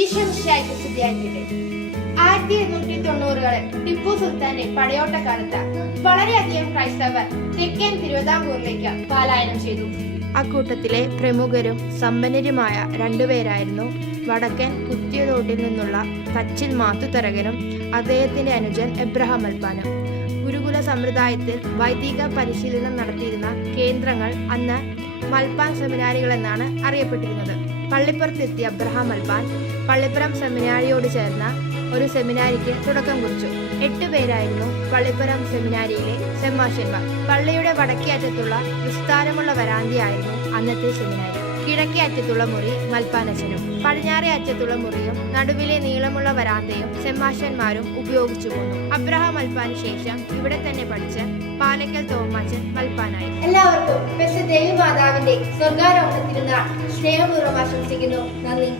ഈശ്വരശായിക്ക് സ്തുതിയായിരിക്കട്ടെ. 1890കളിൽ ടിപ്പു സുൽത്താന്റെ പടയോട്ടക്കാലത്ത് വളരെയധികം ക്രൈസ്തവർ തെക്കൻ തിരുവിതാംകൂറിലേക്ക് പലായനം ചെയ്തു. അക്കൂട്ടത്തിലെ പ്രമുഖരും സമ്പന്നരുമായ രണ്ടുപേരായിരുന്നു വടക്കൻ കുത്തിയതോട്ടിൽ നിന്നുള്ള തച്ചിൽ മാത്തുതരകനും അദ്ദേഹത്തിന്റെ അനുജൻ എബ്രഹാം മൽപ്പാനും. ഗുരുകുല സമ്പ്രദായത്തിൽ വൈദിക പരിശീലനം നടത്തിയിരുന്ന കേന്ദ്രങ്ങൾ അന്ന് മൽപ്പാൻ സെമിനാരികളെന്നാണ് അറിയപ്പെട്ടിരുന്നത്. പള്ളിപ്പുറത്തെത്തിയ അബ്രഹാം മൽപ്പാൻ പള്ളിപ്പുറം സെമിനാരിയോട് ചേർന്ന ഒരു സെമിനാരിക്ക് തുടക്കം കുറിച്ചു. 8 പേരായിരുന്നു പള്ളിപ്പുറം സെമിനാരിയിലെ സെമ്മാശന്മാർ. പള്ളിയുടെ വടക്കേ അറ്റത്തുള്ള വിസ്താരമുള്ള വരാന്തയായിരുന്നു അന്നത്തെ സെമിനാരി. കിഴക്കേ അറ്റത്തുള്ള മുറി മൽപ്പാനച്ചനും പടിഞ്ഞാറേ അറ്റത്തുള്ള മുറിയും നടുവിലെ നീളമുള്ള വരാന്തയും സെമ്മാശന്മാരും ഉപയോഗിച്ചു പോന്നു. അബ്രഹാം മൽപ്പാന് ശേഷം ഇവിടെ തന്നെ പഠിച്ച് പാലക്കൽ തോമാച്ചൻ മൽപ്പാനായി. എല്ലാവർക്കും ദേവി മാതാവിന്റെ സ്വർഗാരോഹണ തിരുനാൾ സ്നേഹപൂർവ്വം ആശംസിക്കുന്നു. നന്ദി.